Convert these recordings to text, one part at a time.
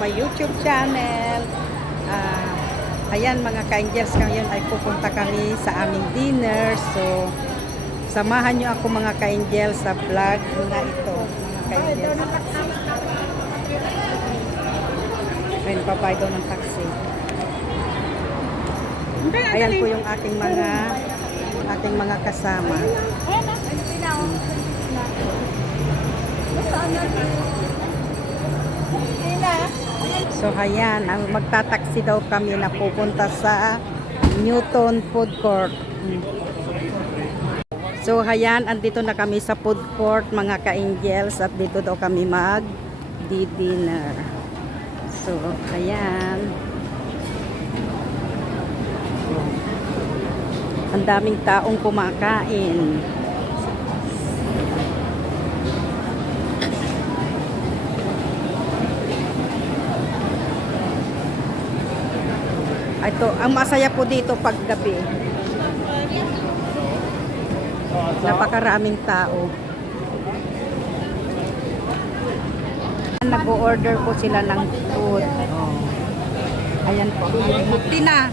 my YouTube channel. Ayan mga ka-angels, ngayon ay pupunta kami sa aming dinner. So, samahan nyo ako mga ka-angels sa vlog na ito. Mga ka-angels. Ayun, papay daw ng taxi. Ayan po yung aking mga kasama. So ayan, magtataksi daw kami na pupunta sa Newton Food Court. So ayan, andito na kami sa food court mga ka-angels at dito daw kami mag-dinner. So ayan. Ang daming taong kumakain. Ito, ang masaya po dito paggabi. Napakaraming tao. Nag-order po sila ng food. Ayan po. Tina,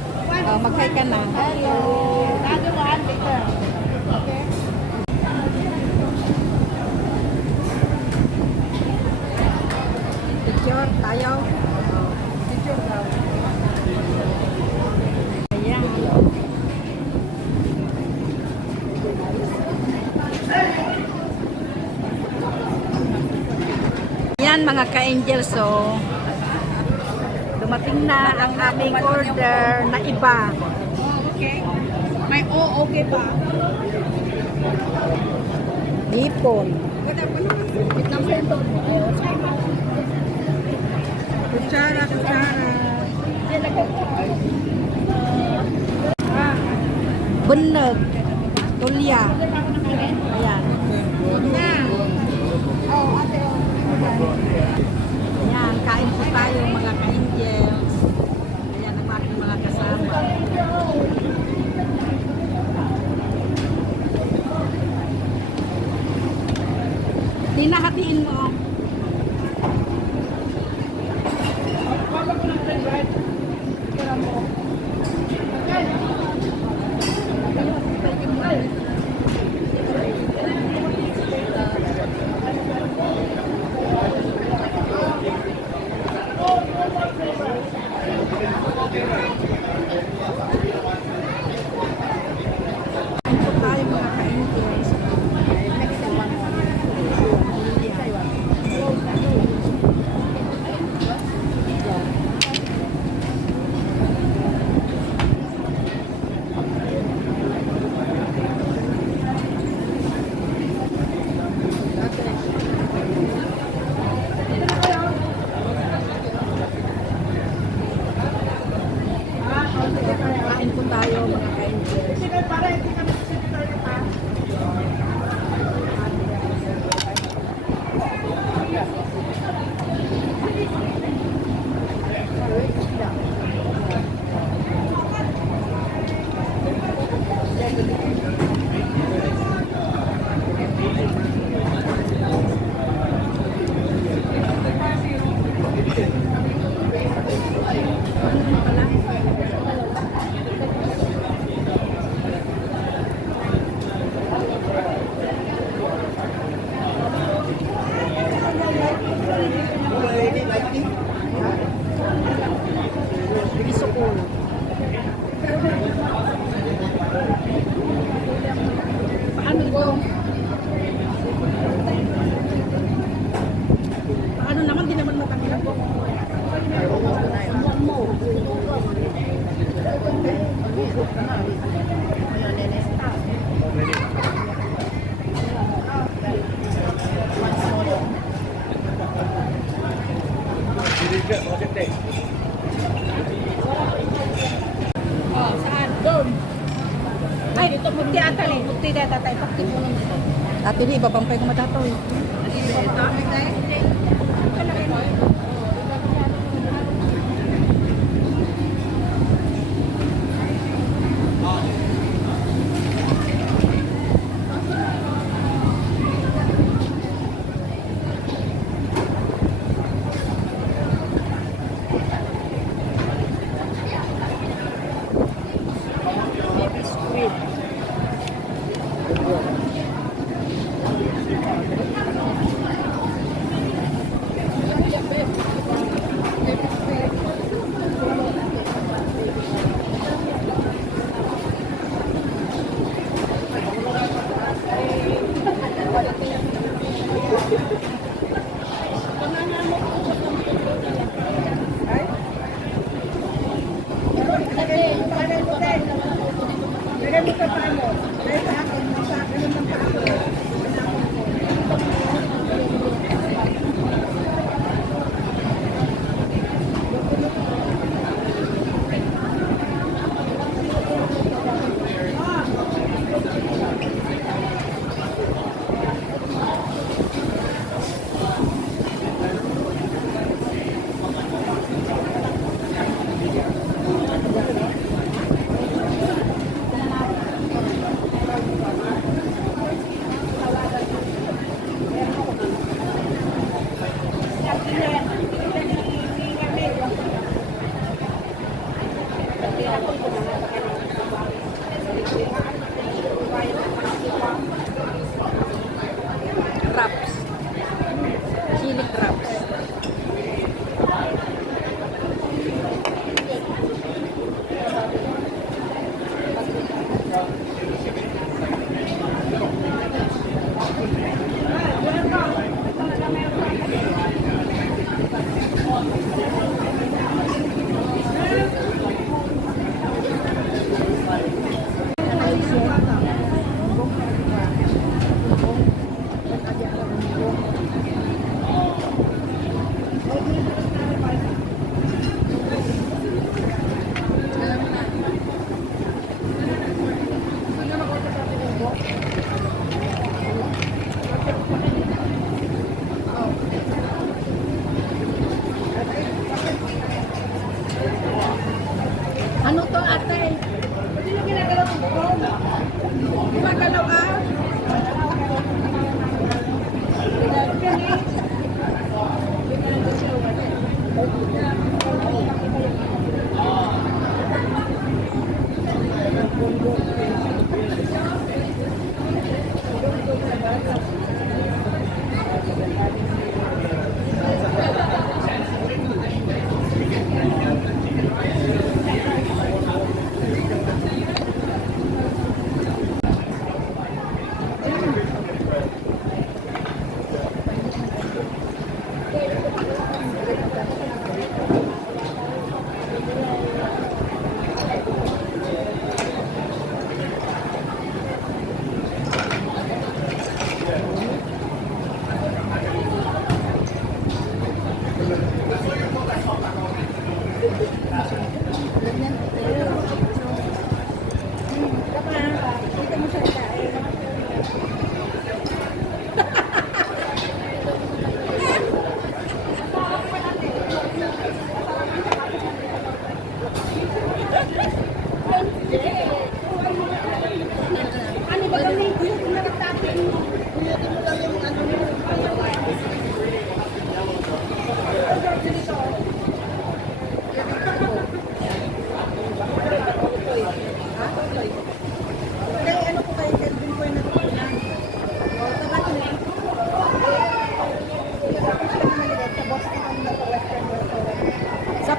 mag-hi ka na. Hello. Picture tayo. Picture daw. Ayan. Ayan mga ka-angel, so dumating na ang aming order na iba. Okay. May okay pa. Hipon. Kutsara. Bunog. Tulya. Ayan. Ayan, kain po tayo mga ka-angels. Ayan ang aking mga kasama. Dinahatiin mo. Kain po tayo mga ka-angels. Paano ito? Paano naman, di naman matamila po. Oh, saan? Doon. Ay, dito puti ata eh. Puti data tayo. Pakti mo lang dito. Ato ni, ibabampay ko matatoy.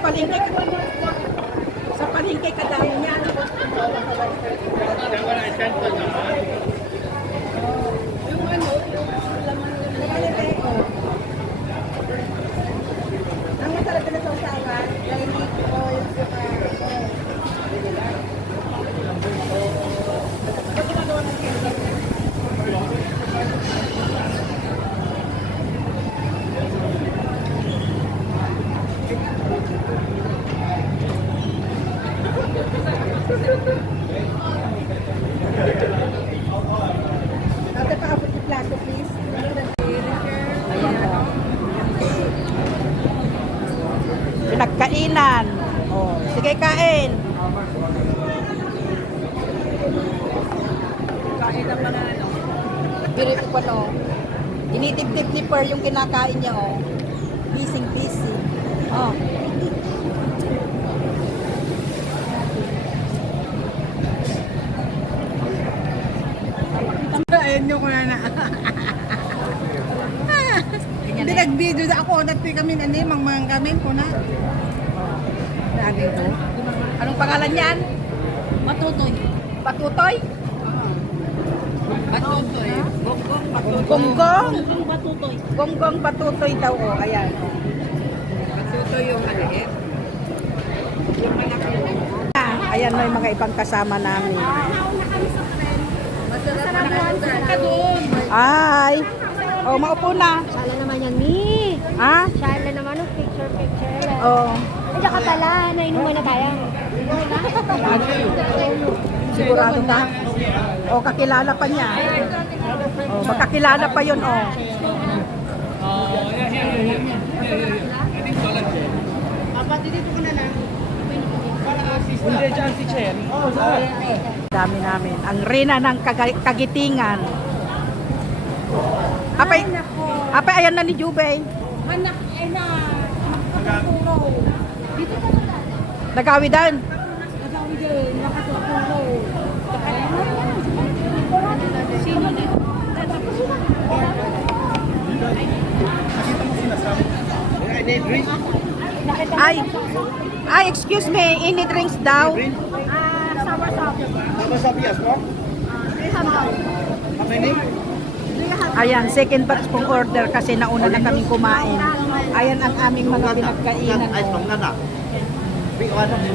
palengke, sa palengke kadami niya. Ang masarap na sa usawan, garlic oil, Ate, paabot yung plato, please. Ayan o. Pinagkainan. Oh, sige, kain. Kain ng mga ano. Biri ko pa no. Tinitip-tip ni Per yung kinakain niya oh. Busy. Oh. Ayun nyo ko na. Hindi nag-video na ako. Nagpi kami na ni, mang kami ko na. Lagi ko. Anong pangalan niyan? Matutoy. Patutoy? Matutoy. Gonggong matutoy. Gonggong. Gonggong matutoy. Gonggong patutoy daw oh. Ayan. Matutoy yung maliit. Yung malaki. Ayan may mga ibang kasama namin. Masarap ka doon. Ay. Oh, maupo na. Shala naman yan, Mi. Ha? Shala naman, oh, picture. Oh. Ay, ka pala, nainuman na tayo. Sigurado ka? O, kakilala pa niya. O, magkakilala pa yun, o. Dito ko na lang. Dami namin. Ang rina ng kagitingan. Apay, ayan na ni Jubay. Anak, na. Nakatuturo. Dito ka na lang. Nagawidan. Nagawi din. Nakatuturo. Sino na? Ay, excuse me. Any drinks daw? Ayan, second batch pong order kasi nauna na kaming kumain. Ayan ang aming mga pinagkainan.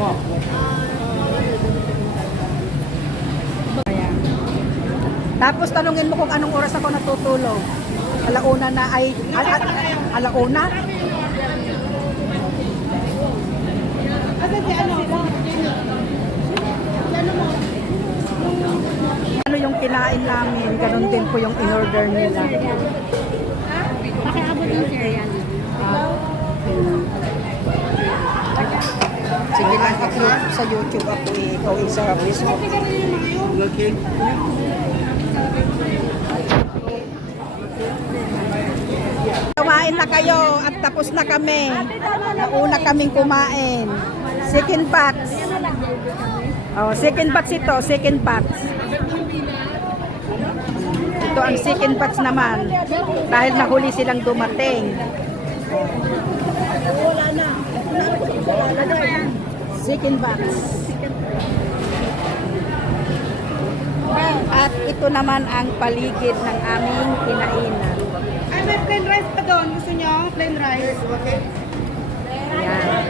Oh. Ayan. Tapos tanungin mo kung anong oras ako natutulog. Alauna na ay alauna? Ano yung kinain namin, ganun din po yung in-order nila. Pakiabot ng cereal. Sige lang ako sa YouTube ako ikaw isa Facebook. Kumain na kayo at tapos na kami. Nauna kaming kumain. Second batch. Oh, second batch ito, second batch. Ito ang second batch naman dahil nahuli silang dumating. Second batch. At ito naman ang paligid ng aming kinainan. Ay, may plain rice pa doon. Gusto nyo? Plain rice. Ayan.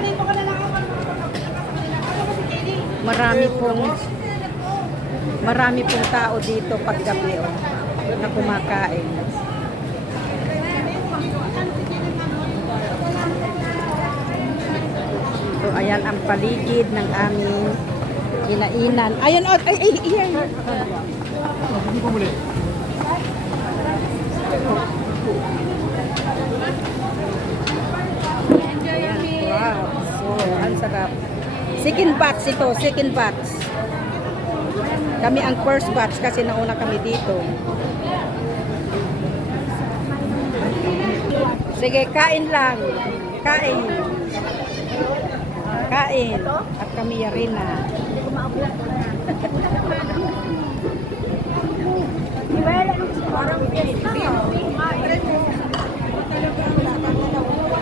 Dito ka na lang ako. Marami pong tao dito paggabi oh, na kumakain. So ayan ang paligid ng aming kinainan. Ayan oh, ay iyan. Wow. So, ang sarap. Second batch ito, second batch. Kami ang first batch kasi nauna kami dito. Sige, kain lang. Kain. Kain. At kami rin na. Parang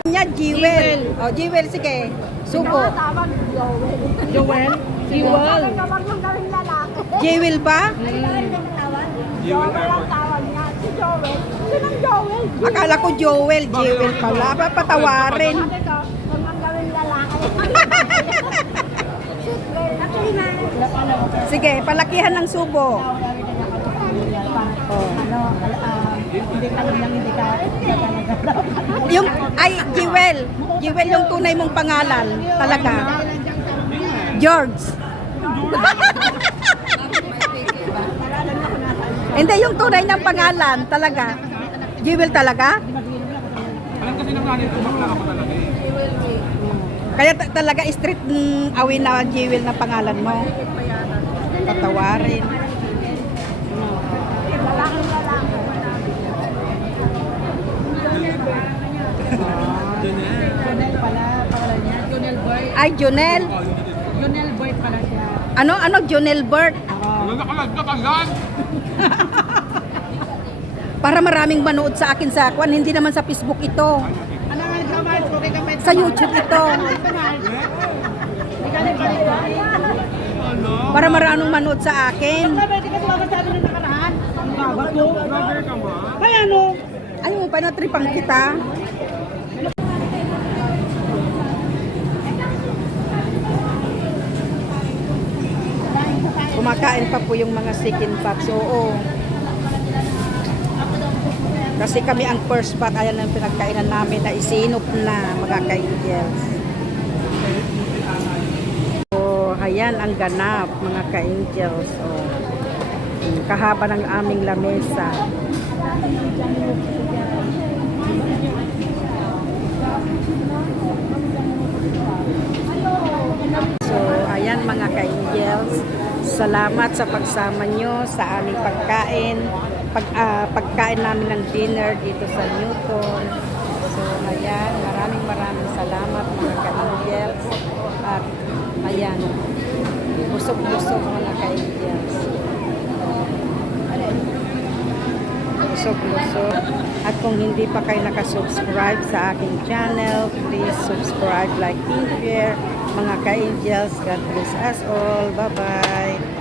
Niya, Jewel. Oh, Jewel, sige. Subo. Tawag Joel. Joel? Jewel. Tawag ng gawing lalaki. Jewel ba? Joel ang tawag niya. Si Joel. Sinang Joel? Akala ko Joel. Jewel pala. Patawarin. Sabi ko, huwag ang gawing lalaki. Actually, Sige, palakihan ng subo. Oh. hindi ka lang hindi ka Yung, ay, Jewel. Jewel yung tunay mong pangalan. Talaga. George. Hindi, yung tunay ng pangalan. Talaga. Jewel talaga? Alam kasi ng nanay ko, bakla ako talaga eh. Kaya talaga street awin na Jewel na pangalan mo. Patawarin. Ay, Jonel. Jonel Boy pala siya. Ano, Jonel Bert? Wala nakalagkat agad. Para maraming manood sa akin sa kwan, hindi naman sa Facebook ito. Ano nga gamay ko kay gamay? Sa YouTube ito. Ano? Para maraming manood sa akin. Pwede ka tumawag sa amin ng nakaraan. Bato? Vlogger ka ba? Ay ano? Ay, mo pa natripang kita. Kumakain pa po yung mga chicken pots. Oo. Kasi kami ang first pot. Ayan ang pinagkainan namin na isinop na mga ka-angels. So, ayan ang ganap mga ka-angels. Oh. Kahaba ng aming lamesa. So, ayan mga ka-angels. Salamat sa pagsama nyo sa aming pagkain. Pagkain namin ng dinner dito sa Newton. So, ayan. Maraming salamat mga ka-angels. At, ayan. Busog-busog mga ka-angels. Busog-busog. At kung hindi pa kayo nakasubscribe sa aking channel, please subscribe, like, and share. Mga ka-angels, God bless us all. Bye-bye.